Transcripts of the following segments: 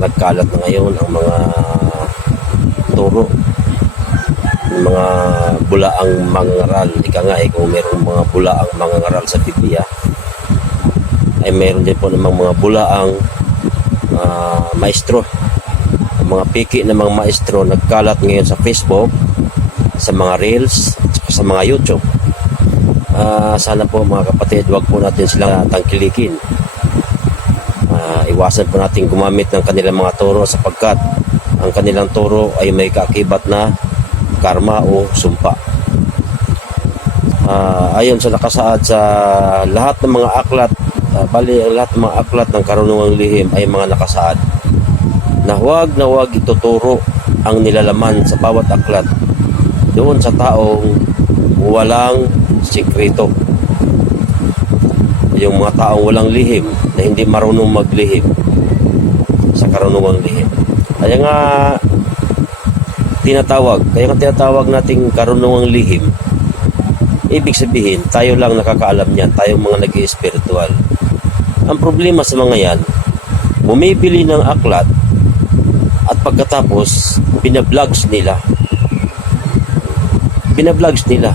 nagkalat na ngayon ang mga turo ng mga bulaang mangaral. Ika nga eh, kung merong mga bulaang mangaral sa Biblia, ay meron din po namang mga bulaang ah, maestro. Ang mga piki ng mga maestro nagkalat ngayon sa Facebook, sa mga Reels, sa mga YouTube. Ah, sana po mga kapatid, wag po natin silang tangkilikin. Iwasan po natin gumamit ng kanilang mga turo sapagkat ang kanilang turo ay may kaakibat na karma o sumpa. Ah, ayon sa nakasaad sa lahat ng mga aklat, ah, bali ang lahat ng mga aklat ng karunungang lihim ay mga nakasaad na huwag na huwag ituturo ang nilalaman sa bawat aklat doon sa taong walang sikreto. Yung mga taong walang lihim na hindi marunong maglihim sa karunungang lihim. Kaya nga tinatawag, kaya nga tinatawag nating karunungang lihim. Ibig sabihin, tayo lang nakakaalam niyan, tayong mga nag spiritual Ang problema sa mga yan, bumibili ng aklat at pagkatapos, binablogs nila. Binablogs nila.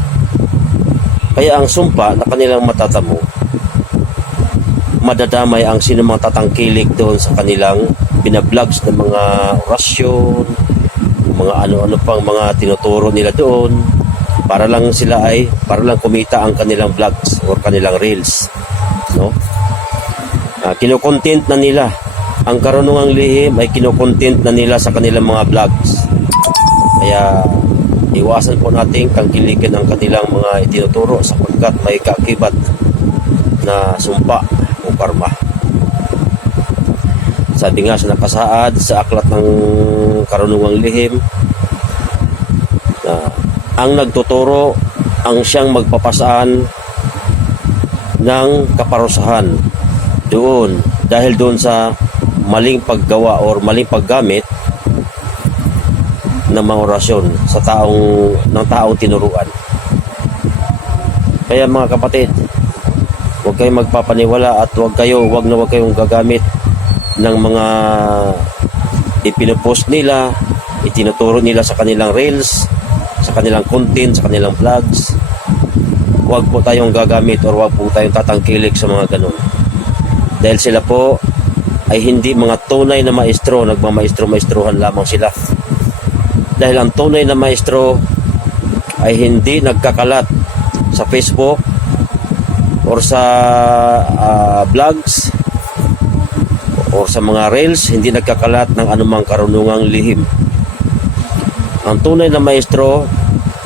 Kaya ang sumpa na kanilang matatamo, madadamay ang sino mga tatangkilik doon sa kanilang binablogs ng mga orasyon, mga ano-ano pang mga tinuturo nila doon para lang sila ay para lang kumita ang kanilang vlogs or kanilang reels no? Uh, kinokontent na nila. Ang karunungang lihim ay kinokontent na nila sa kanilang mga vlogs. Kaya iwasan po natin tangkilikin ang kanilang mga itinuturo sapagkat may kaakibat na sumpa o karma. Sabi nga sa nakasaad sa aklat ng karunungang lihim na ang nagtuturo ang siyang magpapasaan ng kaparusahan doon dahil doon sa maling paggawa or maling paggamit ng mga orasyon sa taong ng taong tinuruan. Kaya mga kapatid, huwag kayong magpapaniwala at huwag kayo, huwag na huwag kayong gagamit ng mga ipinopost nila, itinuturo nila sa kanilang reels, sa kanilang content, sa kanilang vlogs. Huwag po tayong gagamit or huwag po tayong tatangkilik sa mga ganun. Dahil sila po ay hindi mga tunay na maestro, nagmamaestro-maestrohan lamang sila dahil ang tunay na maestro ay hindi nagkakalat sa Facebook or sa uh, vlogs. Or sa mga reels hindi nagkakalat ng anumang karunungang lihim. Ang tunay na maestro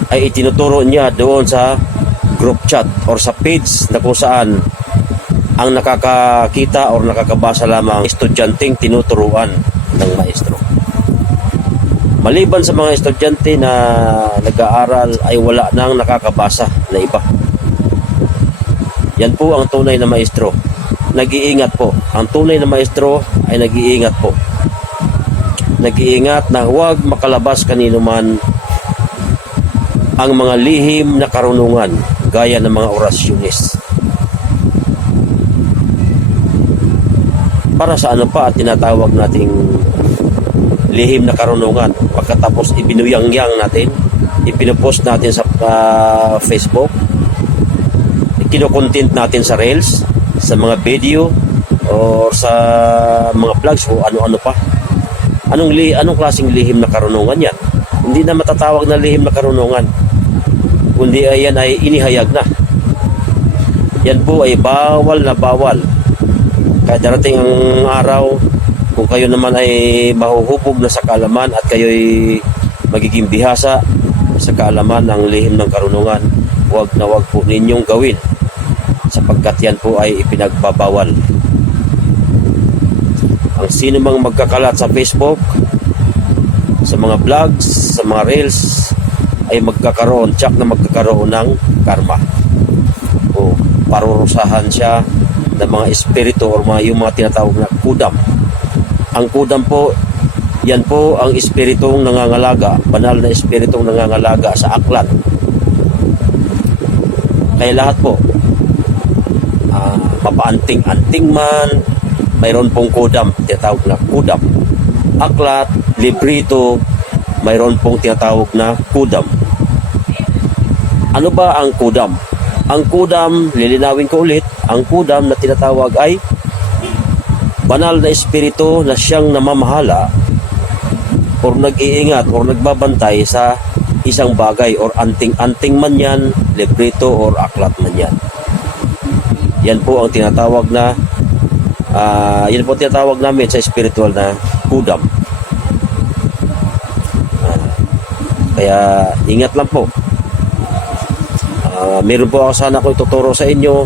ay itinuturo niya doon sa group chat or sa page na kung saan ang nakakakita or nakakabasa lamang estudyanteng tinuturuan ng maestro. Maliban sa mga estudyante na nag-aaral ay wala nang nakakabasa na iba. Yan po ang tunay na maestro. Nag-iingat po. Ang tunay na maestro ay nag-iingat po. Nag-iingat na huwag makalabas kanino man ang mga lihim na karunungan gaya ng mga orasyonis. Para sa ano pa at tinatawag nating lihim na karunungan. Pagkatapos ibinuyang-yang natin, ipinopost natin sa uh, Facebook, kinokontent natin sa Reels, sa mga video, or sa mga vlogs o ano-ano pa. Anong, li anong klaseng lihim na karunungan yan? Hindi na matatawag na lihim na karunungan. Kundi ay yan ay inihayag na. Yan po ay bawal na bawal. Kahit darating ang araw, kung kayo naman ay mahuhubog na sa kalaman at kayo'y magiging bihasa sa kaalaman ng lihim ng karunungan, huwag na huwag po ninyong gawin sapagkat yan po ay ipinagbabawal. Ang sino mang magkakalat sa Facebook, sa mga vlogs, sa mga reels, ay magkakaroon, tsak na magkakaroon ng karma. O parurusahan siya ng mga espiritu o mga, yung mga tinatawag na kudam. Ang kudam po, yan po ang espiritong nangangalaga, banal na espiritong nangangalaga sa aklat. Kaya lahat po, ah, mapaanting-anting man, mayroon pong kudam, tinatawag na kudam. Aklat, librito, mayroon pong tinatawag na kudam. Ano ba ang kudam? Ang kudam, lilinawin ko ulit, ang kudam na tinatawag ay banal na espiritu na siyang namamahala or nag-iingat or nagbabantay sa isang bagay or anting-anting man yan, librito or aklat man yan. Yan po ang tinatawag na ah yan po tinatawag namin sa spiritual na kudam. Ah, kaya ingat lang po. Ah, meron po ako sana ko ituturo sa inyo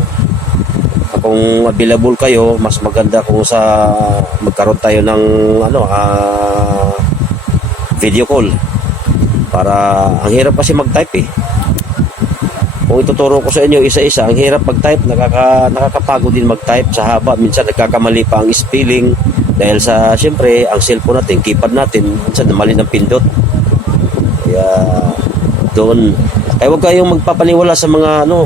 kung available kayo, mas maganda kung sa magkaroon tayo ng ano, ah, video call. Para ang hirap kasi mag-type eh. Kung ituturo ko sa inyo isa-isa, ang hirap mag-type, nakaka, nakakapagod din mag-type sa haba. Minsan nagkakamali pa ang spelling dahil sa, siyempre, ang cellphone natin, keypad natin, minsan mali ng pindot. Kaya, doon. Kaya huwag kayong magpapaniwala sa mga, ano,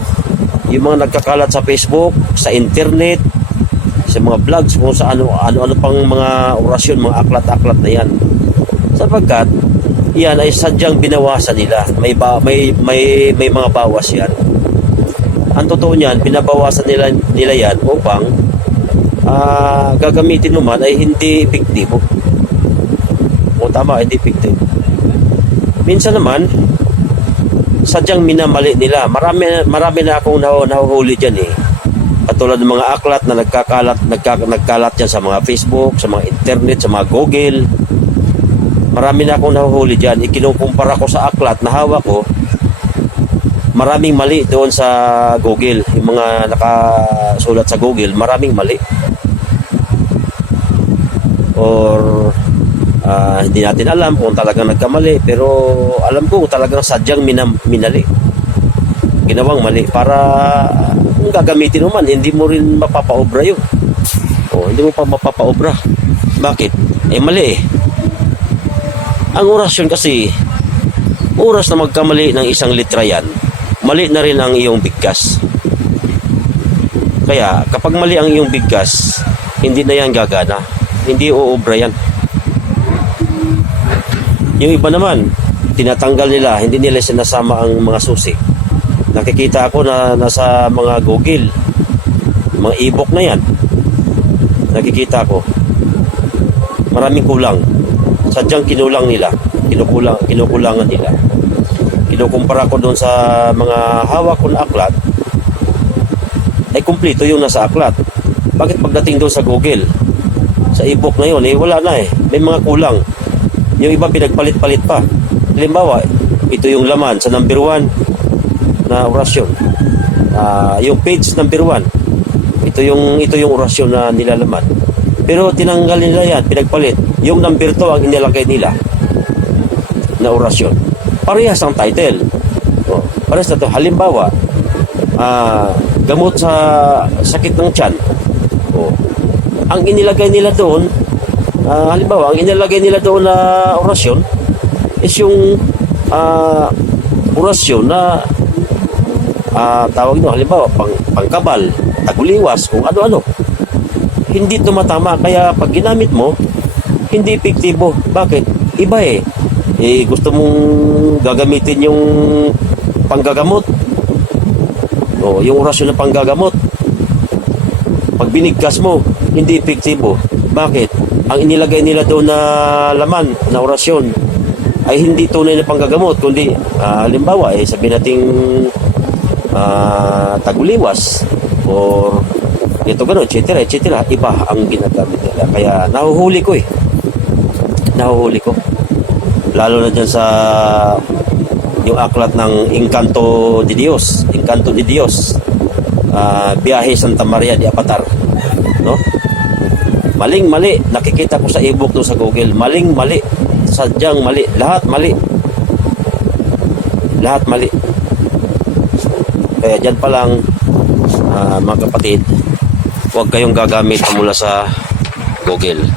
yung mga nagkakalat sa Facebook, sa internet, sa mga vlogs, kung sa ano, ano-ano pang mga orasyon, mga aklat-aklat na yan. Sapagkat, yan ay sadyang binawasan nila. May, ba, may, may, may mga bawas yan. Ang totoo niyan, binabawasan nila, nila yan upang ah, gagamitin naman ay hindi epektibo. O tama, hindi epektibo. Minsan naman, sadyang minamali nila. Marami, marami na akong nahu, nahuhuli dyan eh. Katulad ng mga aklat na nagkakalat, nagka, nagkalat yan sa mga Facebook, sa mga internet, sa mga Google. Marami na akong nahuhuli dyan. Ikinukumpara ko sa aklat na hawak ko. Maraming mali doon sa Google. Yung mga nakasulat sa Google, maraming mali. Or ah, hindi natin alam kung talagang nagkamali. Pero alam ko talagang sadyang minam, minali. Ginawang mali para kung gagamitin mo man, hindi mo rin mapapaobra yun. O, hindi mo pa mapapaobra. Bakit? Eh, mali eh. Ang orasyon kasi, oras na magkamali ng isang litra yan, mali na rin ang iyong bigkas. Kaya, kapag mali ang iyong bigkas, hindi na yan gagana. Hindi uubra yan. Yung iba naman, tinatanggal nila, hindi nila sinasama ang mga susi. Nakikita ako na nasa mga Google, mga e-book na yan. Nakikita ko. Maraming kulang sadyang kinulang nila, kinukulang, kinukulangan nila. Kinukumpara ko doon sa mga hawak ko na aklat, ay kumplito yung nasa aklat. Bakit pagdating doon sa Google, sa e-book na yun, eh wala na eh. May mga kulang. Yung iba pinagpalit-palit pa. Halimbawa, ito yung laman sa number 1 na orasyon. Ah, yung page number 1. Ito yung ito yung orasyon na nilalaman. Pero tinanggal nila yan, pinagpalit. Yung number 2 ang inilagay nila na orasyon. Parehas ang title. Oh, parehas na to. Halimbawa, ah, gamot sa sakit ng tiyan. Oh, ang inilagay nila doon, ah, halimbawa, ang inilagay nila doon na orasyon is yung ah, orasyon na ah, tawag nyo, halimbawa, pang, pangkabal, taguliwas, kung ano-ano hindi tumatama. Kaya pag ginamit mo, hindi epektibo. Bakit? Iba eh. Eh, gusto mong gagamitin yung panggagamot. O, yung orasyon ng panggagamot. Pag binigkas mo, hindi epektibo. Bakit? Ang inilagay nila doon na laman, na orasyon, ay hindi tunay na panggagamot, kundi, ah, halimbawa, eh, sabi nating ah, taguliwas, or ito gano'n, etc. etc. Iba ang ginagamit nila. Kaya nahuhuli ko eh. Nahuhuli ko. Lalo na dyan sa yung aklat ng Encanto de Dios, Encanto de Dios, ah, Biyahe Santa Maria de Apatar, no? Maling mali, nakikita ko sa ebook no sa Google, maling mali, sadyang mali, lahat mali. Lahat mali. Kaya dyan pa lang, ah, mga kapatid, huwag kayong gagamit mula sa Google.